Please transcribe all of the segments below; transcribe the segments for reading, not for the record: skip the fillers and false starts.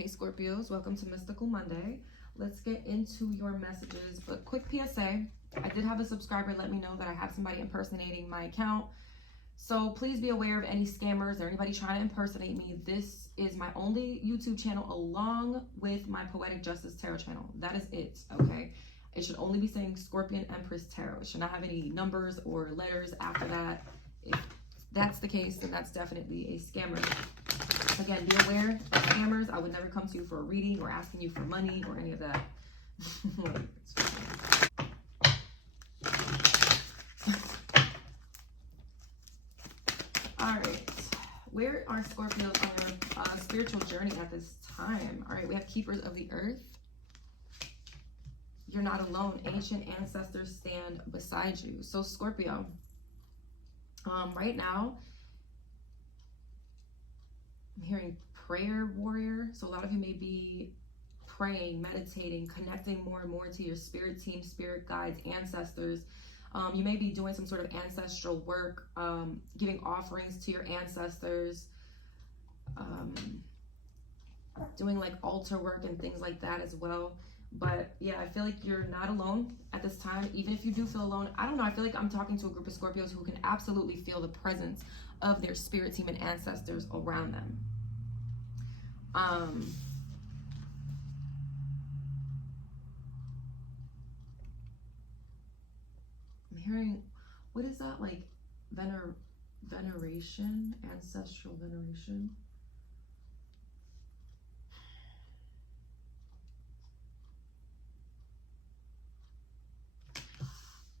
Hey Scorpios, welcome to Mystical Monday. Let's get into your messages, but quick PSA. I did have a subscriber let me know that I have somebody impersonating my account. So please be aware of any scammers or anybody trying to impersonate me. This is my only YouTube channel along with my Poetic Justice Tarot channel. That is it, okay? It should only be saying Scorpion Empress Tarot. It should not have any numbers or letters after that. If that's the case, then that's definitely a scammer. Again, be aware of scammers. I would never come to you for a reading or asking you for money or any of that. All right. Where are Scorpios on their spiritual journey at this time? All right, we have Keepers of the Earth. You're not alone. Ancient ancestors stand beside you. So Scorpio, right now, I'm hearing prayer warrior. So a lot of you may be praying, meditating, connecting more and more to your spirit team, spirit guides, ancestors. You may be doing some sort of ancestral work, giving offerings to your ancestors, doing like altar work and things like that as well. But yeah, I feel like you're not alone at this time. Even if you do feel alone, I don't know, I feel like I'm talking to a group of Scorpios who can absolutely feel the presence of their spirit team and ancestors around them. I'm hearing, what is that, like veneration, ancestral veneration?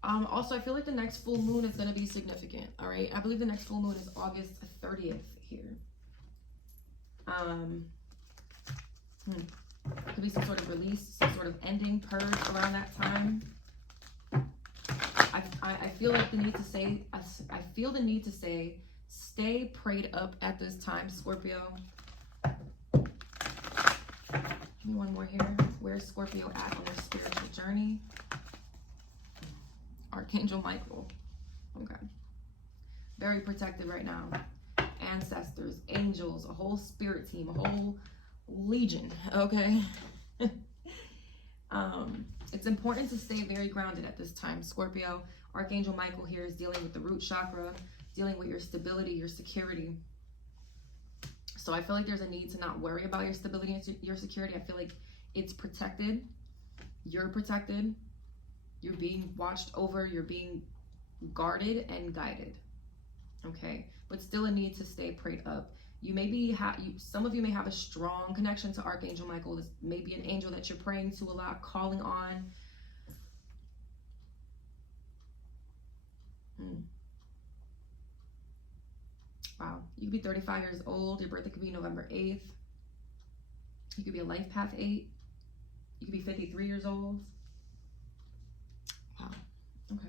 Also, I feel like the next full moon is going to be significant, all right? I believe the next full moon is August 30th here. Could be some sort of release, some sort of ending, purge around that time. I feel like the need to say, I feel the need to say, stay prayed up at this time, Scorpio. Give me one more here. Where's Scorpio at on their spiritual journey? Archangel Michael. Okay. Very protected right now. Ancestors, angels, a whole spirit team, a whole legion. Okay. It's important to stay very grounded at this time, Scorpio. Archangel Michael here is dealing with the root chakra, dealing with your stability, your security. So I feel like there's a need to not worry about your stability and your security. I feel like it's protected. You're protected. You're being watched over. You're being guarded and guided. Okay. But still a need to stay prayed up. You may be, some of you may have a strong connection to Archangel Michael. This may be an angel that you're praying to a lot, calling on. Wow. You could be 35 years old. Your birthday could be November 8th. You could be a life path 8. You could be 53 years old. Wow. Okay.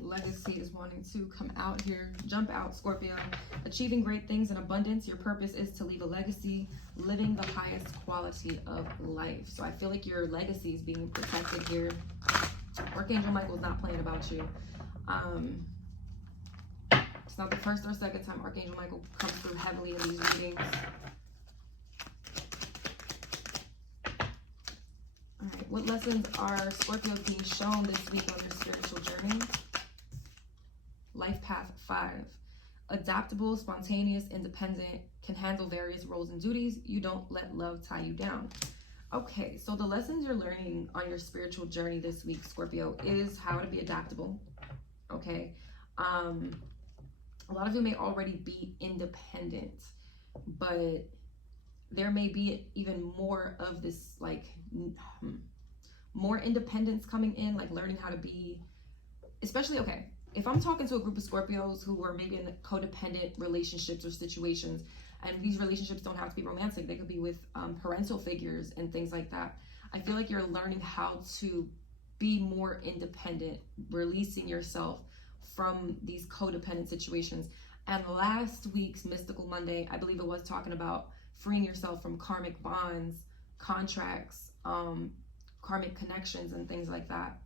Legacy is wanting to come out here. Jump out, Scorpio. Achieving great things in abundance. Your purpose is to leave a legacy, living the highest quality of life. So I feel like your legacy is being protected here. Archangel Michael is not playing about you. It's not the first or second time Archangel Michael comes through heavily in these readings. All right, what lessons are Scorpio being shown this week on their spiritual journey? Life path 5. Adaptable, spontaneous, independent, can handle various roles and duties. You don't let love tie you down. Okay, so the lessons you're learning on your spiritual journey this week, Scorpio, is how to be adaptable. Okay. A lot of you may already be independent, but there may be even more of this, like, more independence coming in, like learning how to be, especially, okay, if I'm talking to a group of Scorpios who are maybe in codependent relationships or situations, and these relationships don't have to be romantic, they could be with parental figures and things like that. I feel like you're learning how to be more independent, releasing yourself from these codependent situations. And last week's Mystical Monday, I believe it was talking about freeing yourself from karmic bonds, contracts, karmic connections, and things like that.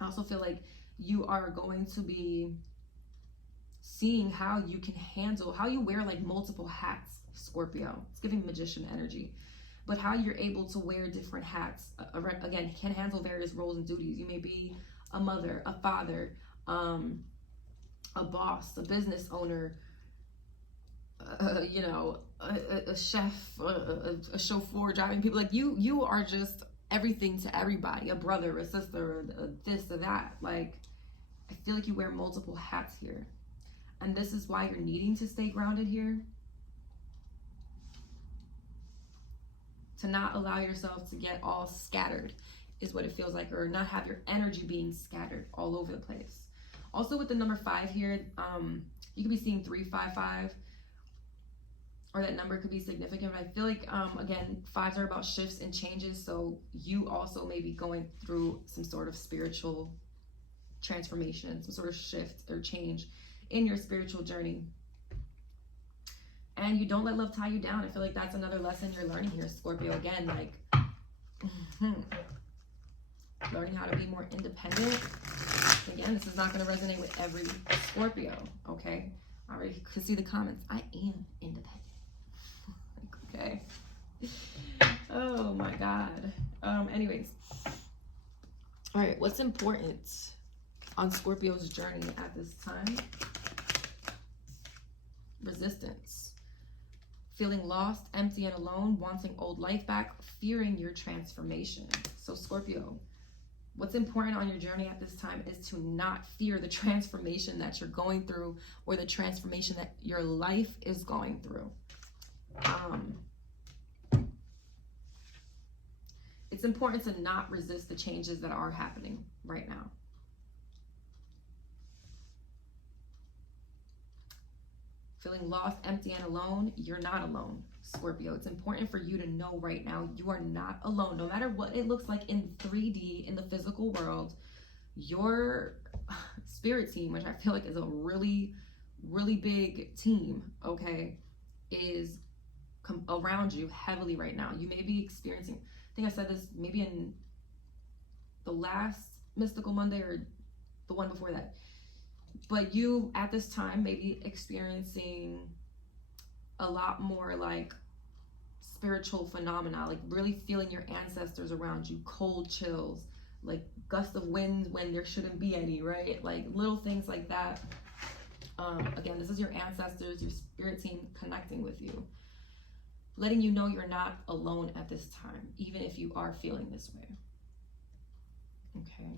I also feel like you are going to be seeing how you can handle, how you wear like multiple hats, Scorpio. It's giving magician energy. But how you're able to wear different hats, again, can handle various roles and duties. You may be a mother, a father, a boss, a business owner, you know, a chef, a chauffeur, driving people. Like you are just everything to everybody, a brother, a sister, a this, or that. Like, I feel like you wear multiple hats here. And this is why you're needing to stay grounded here. To not allow yourself to get all scattered is what it feels like, or not have your energy being scattered all over the place. Also with the number 5 here, you could be seeing 355, or that number could be significant. But I feel like, again, 5s are about shifts and changes. So you also may be going through some sort of spiritual transformation, some sort of shift or change in your spiritual journey. And you don't let love tie you down. I feel like that's another lesson you're learning here, Scorpio. Again, like, learning how to be more independent. Again, this is not going to resonate with every Scorpio, okay? I already could see the comments. I am independent. Okay. Oh my God. Anyways. All right, what's important on Scorpio's journey at this time? Resistance. Feeling lost, empty, and alone, wanting old life back, fearing your transformation. So Scorpio, what's important on your journey at this time is to not fear the transformation that you're going through, or the transformation that your life is going through. It's important to not resist the changes that are happening right now. Feeling lost, empty, and alone, you're not alone, Scorpio. It's important for you to know right now you are not alone. No matter what it looks like in 3D, in the physical world, your spirit team, which I feel like is a really, really big team, okay, is around you heavily right now. You may be experiencing, I think I said this maybe in the last Mystical Monday or the one before that, but you at this time may be experiencing a lot more like spiritual phenomena, like really feeling your ancestors around you, cold chills, like gusts of wind when there shouldn't be any, right? Like little things like that. Again, this is your ancestors, your spirit team connecting with you, letting you know you're not alone at this time, even if you are feeling this way. Okay.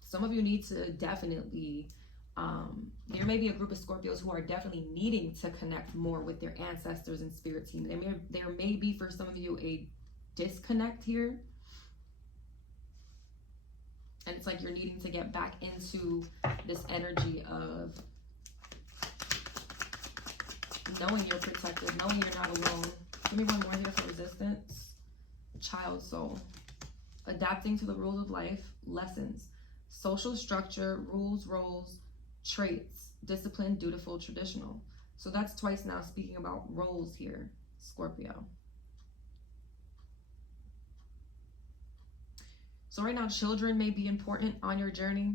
Some of you need to definitely, there may be a group of Scorpios who are definitely needing to connect more with their ancestors and spirit team. There may be for some of you a disconnect here. And it's like you're needing to get back into this energy of knowing you're protected, knowing you're not alone. Give me one more here for resistance. Child soul. Adapting to the rules of life, lessons. Social structure, rules, roles, traits, discipline, dutiful, traditional. So that's twice now speaking about roles here, Scorpio. So right now, children may be important on your journey.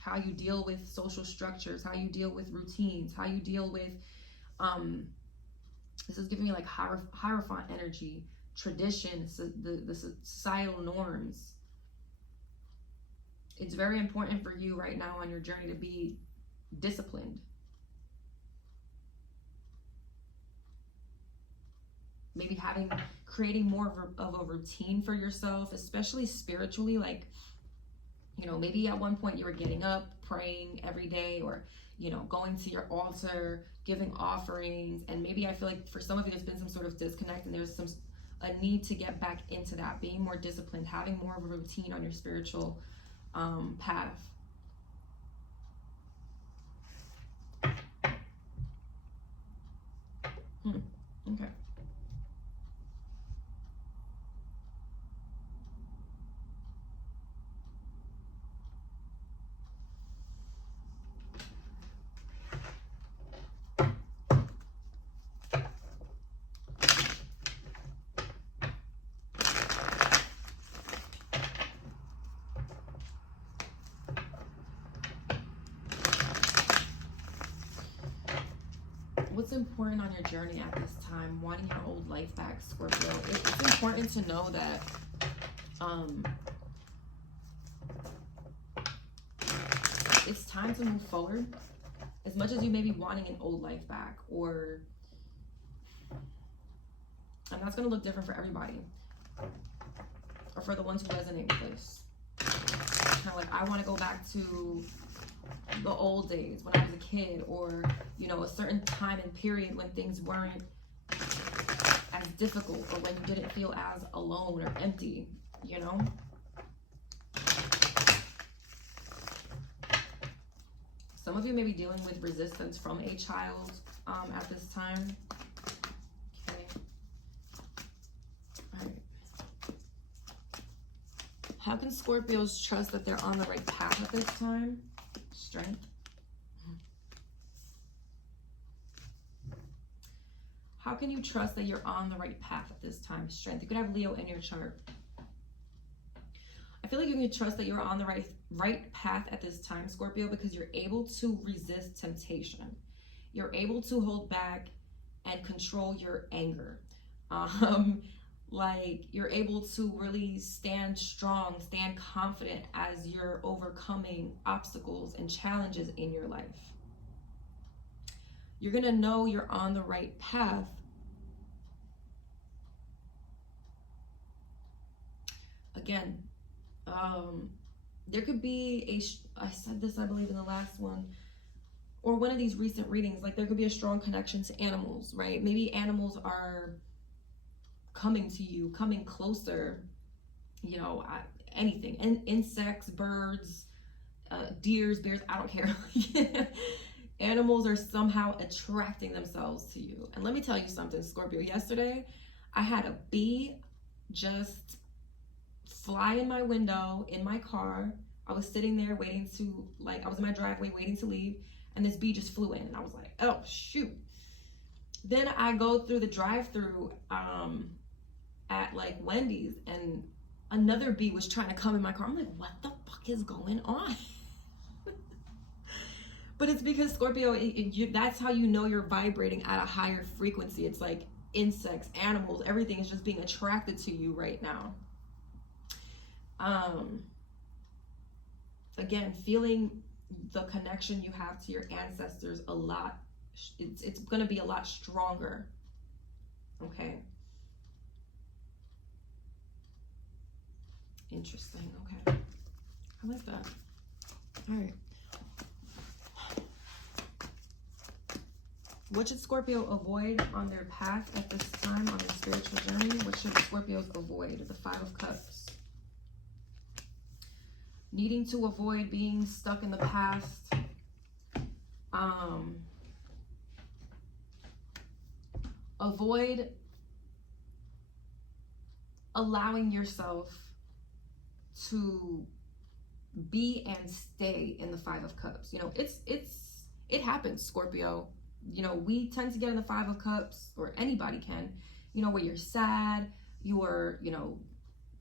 How you deal with social structures, how you deal with routines, how you deal with, this is giving me like Hierophant energy, traditions, the societal norms. It's very important for you right now on your journey to be disciplined. Maybe creating more of a routine for yourself, especially spiritually. Like, you know, maybe at one point you were getting up, praying every day, or, you know, going to your altar, giving offerings. And maybe I feel like for some of you, there's been some sort of disconnect, and there's a need to get back into that, being more disciplined, having more of a routine on your spiritual path. Okay. What's important on your journey at this time? Wanting your old life back, Scorpio. It's important to know that it's time to move forward. As much as you may be wanting an old life back, or, and that's going to look different for everybody, or for the ones who resonate with this. Kind of like, I want to go back to the old days when I was a kid, or, you know, a certain time and period when things weren't as difficult, or when you didn't feel as alone or empty, you know? Some of you may be dealing with resistance from a child at this time. Okay. All right. How can Scorpios trust that they're on the right path at this time? Strength. How can you trust that you're on the right path at this time? Strength. You could have Leo in your chart. I feel like you can trust that you're on the right path at this time, Scorpio, because you're able to resist temptation. You're able to hold back and control your anger. Like, you're able to really stand strong, stand confident as you're overcoming obstacles and challenges in your life. You're going to know you're on the right path again. There could be I said this, I believe, in the last one, or one of these recent readings, like there could be a strong connection to animals, right? Maybe animals are coming to you, coming closer, you know, anything, and insects, birds, deers, bears, I don't care. Animals are somehow attracting themselves to you. And let me tell you something, Scorpio. Yesterday, I had a bee just fly in my window in my car. I was sitting there waiting to, like, I was in my driveway waiting to leave, and this bee just flew in, and I was like, oh shoot. Then I go through the drive-through at like Wendy's, and another bee was trying to come in my car. I'm like, what the fuck is going on? But it's because, Scorpio, that's how you know you're vibrating at a higher frequency. It's like insects, animals, everything is just being attracted to you right now. Again, feeling the connection you have to your ancestors a lot, it's going to be a lot stronger. Okay. Interesting. Okay. I like that. All right. What should Scorpio avoid on their path at this time on their spiritual journey? What should Scorpios avoid? The Five of Cups. Needing to avoid being stuck in the past. Avoid allowing yourself to be and stay in the Five of Cups. You know, it happens, Scorpio. You know, we tend to get in the Five of Cups, or anybody can, you know, where you're sad, you're, you know,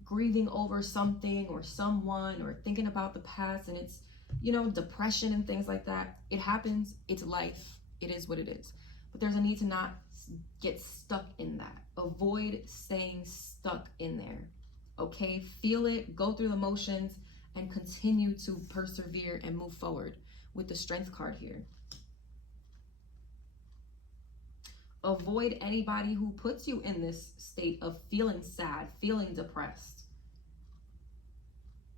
grieving over something or someone, or thinking about the past, and it's, you know, depression and things like that. It happens. It's life. It is what it is. But there's a need to not get stuck in that. Avoid staying stuck in there. Okay? Feel it, go through the motions, and continue to persevere and move forward with the Strength card here. Avoid anybody who puts you in this state of feeling sad, feeling depressed.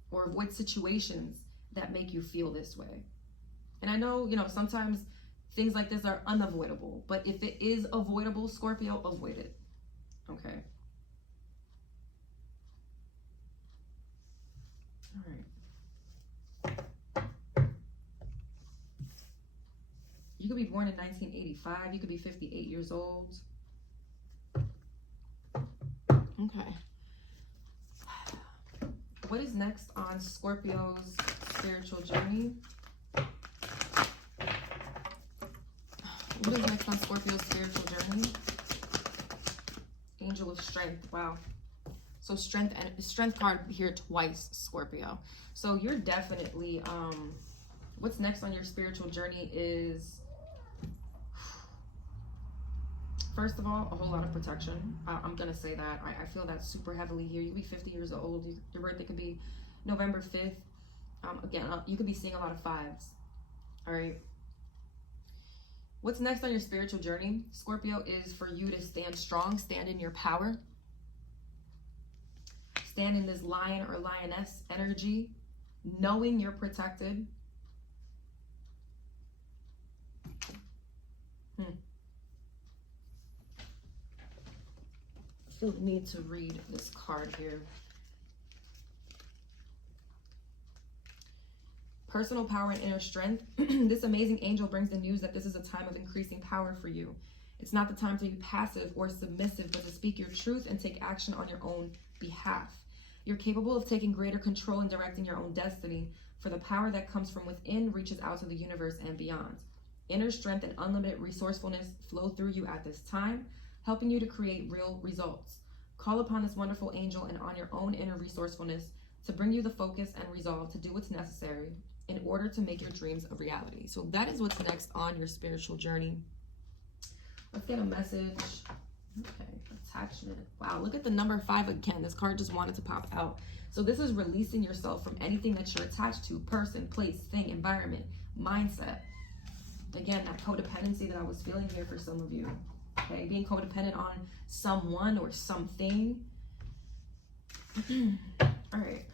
Or avoid situations that make you feel this way. And I know, you know, sometimes things like this are unavoidable, but if it is avoidable, Scorpio, avoid it. Okay. All right. You could be born in 1985. You could be 58 years old. Okay. What is next on Scorpio's spiritual journey? What is next on Scorpio's spiritual journey? Angel of Strength. Wow. So strength card here twice, Scorpio. So you're definitely, what's next on your spiritual journey is, first of all, a whole lot of protection. I'm going to say that. I feel that super heavily here. You could be 50 years old. Your birthday could be November 5th. Again, you could be seeing a lot of fives. All right. What's next on your spiritual journey, Scorpio, is for you to stand strong, stand in your power, stand in this lion or lioness energy, knowing you're protected. I feel the need to read this card here. Personal power and inner strength. This amazing angel brings the news that this is a time of increasing power for you. It's not the time to be passive or submissive, but to speak your truth and take action on your own behalf. You're capable of taking greater control and directing your own destiny, for the power that comes from within reaches out to the universe and beyond. Inner strength and unlimited resourcefulness flow through you at this time, helping you to create real results. Call upon this wonderful angel and on your own inner resourcefulness to bring you the focus and resolve to do what's necessary in order to make your dreams a reality. So that is what's next on your spiritual journey. Let's get a message. Okay, attachment. Wow, look at the number 5 again. This card just wanted to pop out. So this is releasing yourself from anything that you're attached to, person, place, thing, environment, mindset. Again, that codependency that I was feeling here for some of you. Okay, being codependent on someone or something. All right.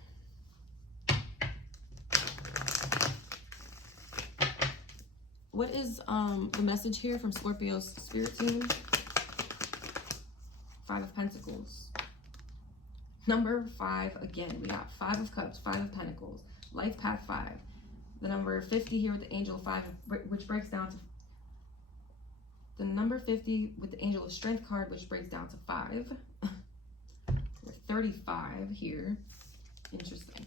What is the message here from Scorpio's spirit team? 5 of Pentacles. Number 5, again, we got 5 of Cups, 5 of Pentacles, life path 5. The number 50 here with the Angel of 5, which breaks down to the number 50 with the Angel of Strength card, which breaks down to 5. 35 here. Interesting.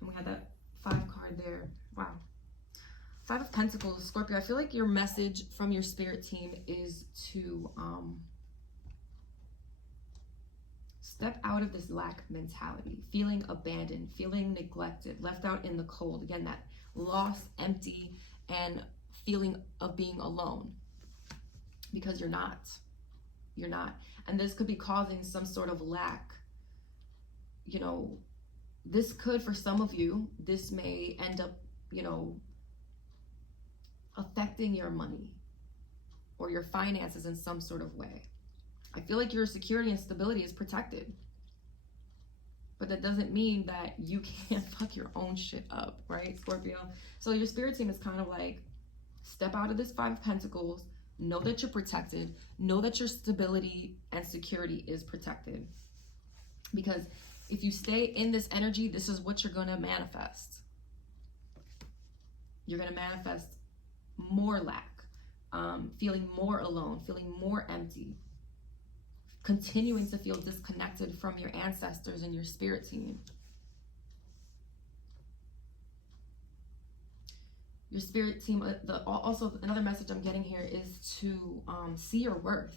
And we had that 5 card there. Wow. 5 of Pentacles, Scorpio. I feel like your message from your spirit team is to step out of this lack mentality, feeling abandoned, feeling neglected, left out in the cold. Again, that lost, empty, and feeling of being alone. Because you're not. You're not. And this could be causing some sort of lack. You know, this could, for some of you, this may end up, you know, affecting your money or your finances in some sort of way. I feel like your security and stability is protected. But that doesn't mean that you can't fuck your own shit up, right, Scorpio? So your spirit team is kind of like, step out of this 5 of Pentacles, know that you're protected, know that your stability and security is protected. Because if you stay in this energy, this is what you're going to manifest. You're going to manifest more lack, feeling more alone, feeling more empty, continuing to feel disconnected from your ancestors and your spirit team. Your spirit team, also another message I'm getting here is to see your worth,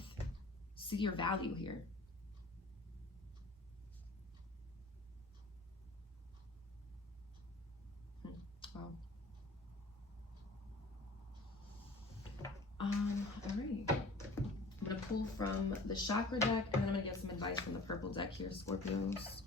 see your value here. Wow. All right. I'm going to pull from the chakra deck, and then I'm going to get some advice from the purple deck here, Scorpios.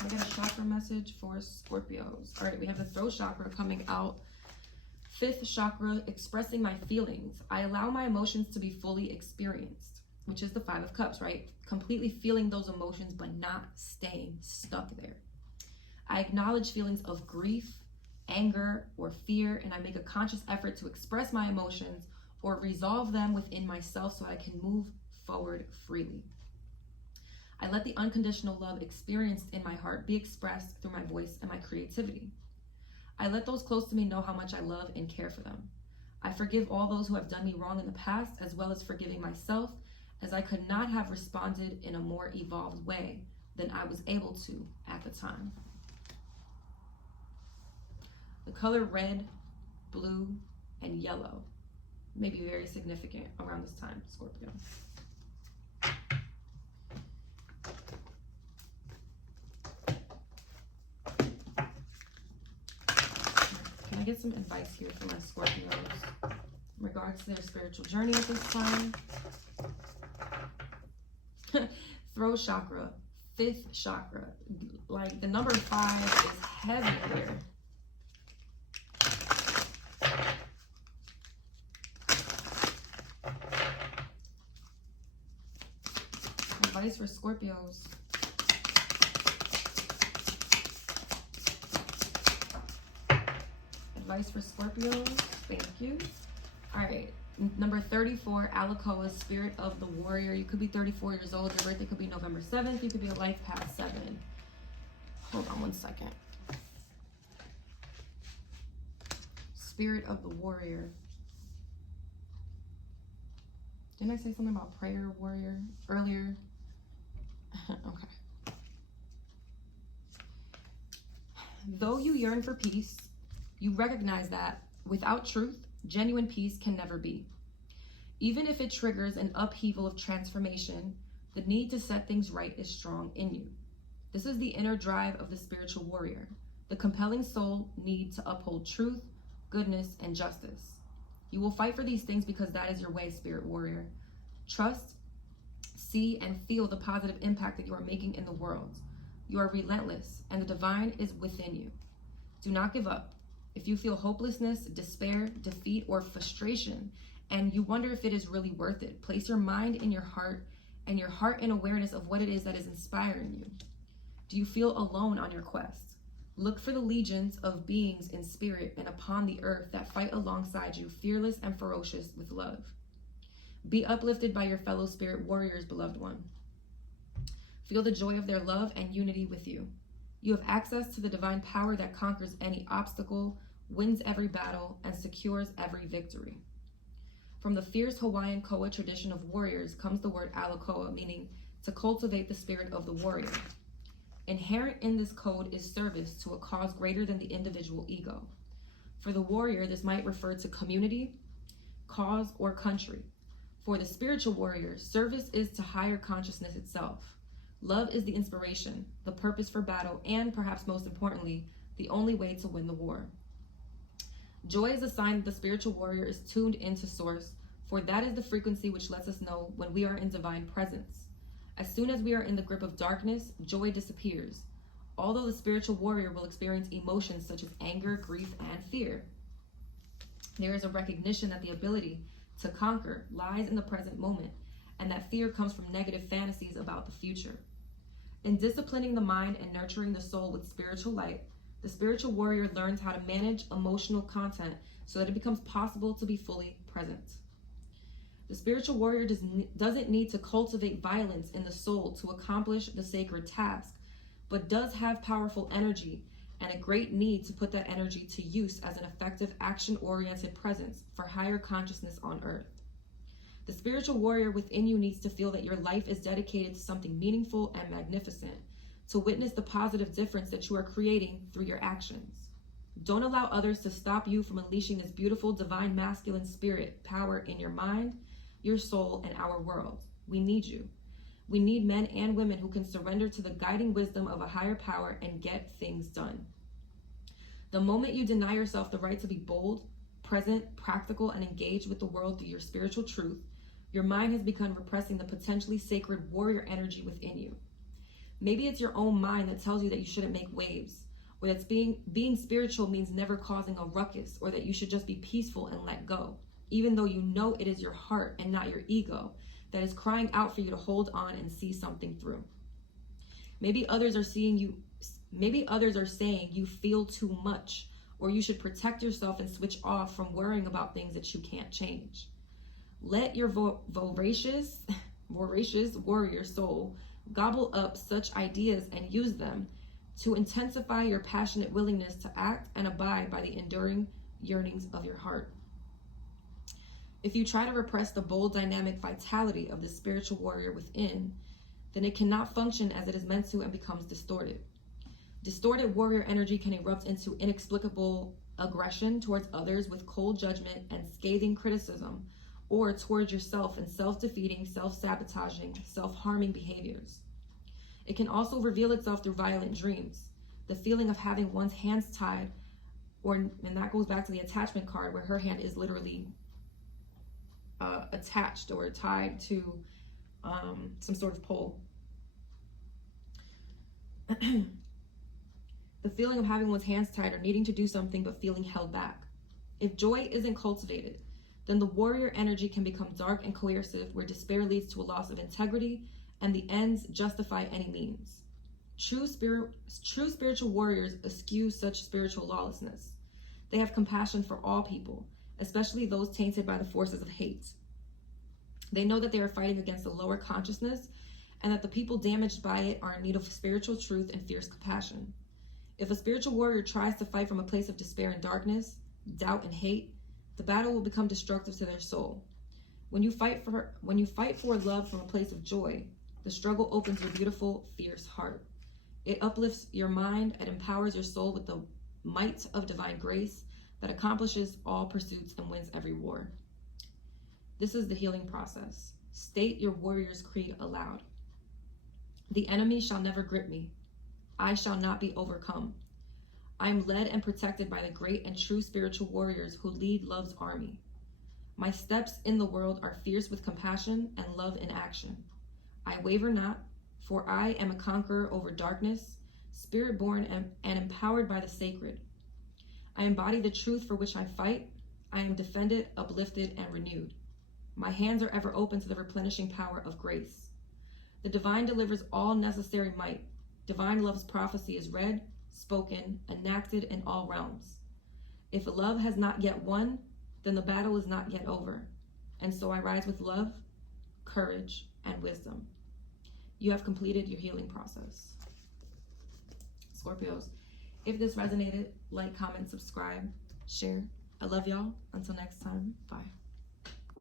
I get a chakra message for Scorpios. All right, we have the throat chakra coming out. 5th chakra, expressing my feelings. I allow my emotions to be fully experienced, which is the 5 of Cups, right? Completely feeling those emotions, but not staying stuck there. I acknowledge feelings of grief, anger, or fear, and I make a conscious effort to express my emotions or resolve them within myself so I can move forward freely. I let the unconditional love experienced in my heart be expressed through my voice and my creativity. I let those close to me know how much I love and care for them. I forgive all those who have done me wrong in the past, as well as forgiving myself, as I could not have responded in a more evolved way than I was able to at the time. The color red, blue, and yellow may be very significant around this time, Scorpio. Can I get some advice here for my Scorpios in regards to their spiritual journey at this time? Throat chakra, 5th chakra. Like, the number 5 is heavy here. Advice for Scorpios. Advice for Scorpios. Thank you. All right. Number 34, Alakoa, Spirit of the Warrior. You could be 34 years old. Your birthday could be November 7th. You could be a life path 7. Hold on one second. Spirit of the Warrior. Didn't I say something about prayer warrior earlier? Okay. Though you yearn for peace, you recognize that without truth, genuine peace can never be. Even if it triggers an upheaval of transformation, the need to set things right is strong in you. This is the inner drive of the spiritual warrior, the compelling soul need to uphold truth, goodness, and justice. You will fight for these things because that is your way, spirit warrior. Trust, see, and feel the positive impact that you are making in the world. You are relentless, and the divine is within you. Do not give up. If you feel hopelessness, despair, defeat, or frustration, and you wonder if it is really worth it, place your mind in your heart and your heart in awareness of what it is that is inspiring you. Do you feel alone on your quest? Look for the legions of beings in spirit and upon the earth that fight alongside you, fearless and ferocious with love. Be uplifted by your fellow spirit warriors, beloved one. Feel the joy of their love and unity with you. You have access to the divine power that conquers any obstacle, wins every battle, and secures every victory. From the fierce Hawaiian Koa tradition of warriors comes the word alakoa, meaning to cultivate the spirit of the warrior. Inherent in this code is service to a cause greater than the individual ego. For the warrior, this might refer to community, cause, or country. For the spiritual warrior, service is to higher consciousness itself. Love is the inspiration, the purpose for battle, and perhaps most importantly, the only way to win the war. Joy is a sign that the spiritual warrior is tuned into source, for that is the frequency which lets us know when we are in divine presence. As soon as we are in the grip of darkness, joy disappears, although the spiritual warrior will experience emotions such as anger, grief, and fear. There is a recognition that the ability to conquer lies in the present moment, and that fear comes from negative fantasies about the future. In disciplining the mind and nurturing the soul with spiritual light, the spiritual warrior learns how to manage emotional content so that it becomes possible to be fully present. The spiritual warrior doesn't need to cultivate violence in the soul to accomplish the sacred task, but does have powerful energy and a great need to put that energy to use as an effective action-oriented presence for higher consciousness on earth. The spiritual warrior within you needs to feel that your life is dedicated to something meaningful and magnificent, to witness the positive difference that you are creating through your actions. Don't allow others to stop you from unleashing this beautiful divine masculine spirit power in your mind, your soul, and our world. We need you. We need men and women who can surrender to the guiding wisdom of a higher power and get things done. The moment you deny yourself the right to be bold, present, practical, and engaged with the world through your spiritual truth, your mind has begun repressing the potentially sacred warrior energy within you. Maybe it's your own mind that tells you that you shouldn't make waves, or that being spiritual means never causing a ruckus, or that you should just be peaceful and let go, even though you know it is your heart and not your ego that is crying out for you to hold on and see something through. Maybe others are saying you feel too much, or you should protect yourself and switch off from worrying about things that you can't change. Let your voracious warrior soul Gobble up such ideas and use them to intensify your passionate willingness to act and abide by the enduring yearnings of your heart. If you try to repress the bold, dynamic vitality of the spiritual warrior within, then it cannot function as it is meant to and becomes distorted. Distorted warrior energy can erupt into inexplicable aggression towards others with cold judgment and scathing criticism, or towards yourself in self-defeating, self-sabotaging, self-harming behaviors. It can also reveal itself through violent dreams, the feeling of having one's hands tied, and that goes back to the attachment card where her hand is literally attached or tied to some sort of pole. The feeling of having one's hands tied or needing to do something but feeling held back. If joy isn't cultivated, then the warrior energy can become dark and coercive, where despair leads to a loss of integrity and the ends justify any means. True spiritual warriors eschew such spiritual lawlessness. They have compassion for all people, especially those tainted by the forces of hate. They know that they are fighting against a lower consciousness and that the people damaged by it are in need of spiritual truth and fierce compassion. If a spiritual warrior tries to fight from a place of despair and darkness, doubt and hate, the battle will become destructive to their soul. When you fight for love from a place of joy, the struggle opens your beautiful, fierce heart. It uplifts your mind and empowers your soul with the might of divine grace that accomplishes all pursuits and wins every war. This is the healing process. State your warrior's creed aloud. The enemy shall never grip me. I shall not be overcome. I am led and protected by the great and true spiritual warriors who lead love's army. My steps in the world are fierce with compassion and love in action. I waver not, for I am a conqueror over darkness, spirit-born and empowered by the sacred. I embody the truth for which I fight. I am defended, uplifted, and renewed. My hands are ever open to the replenishing power of grace. The divine delivers all necessary might. Divine love's prophecy is read, spoken, enacted in all realms. If love has not yet won, then the battle is not yet over. And so I rise with love, courage, and wisdom. You have completed your healing process. Scorpios, if this resonated, like, comment, subscribe, share. I love y'all. Until next time, bye.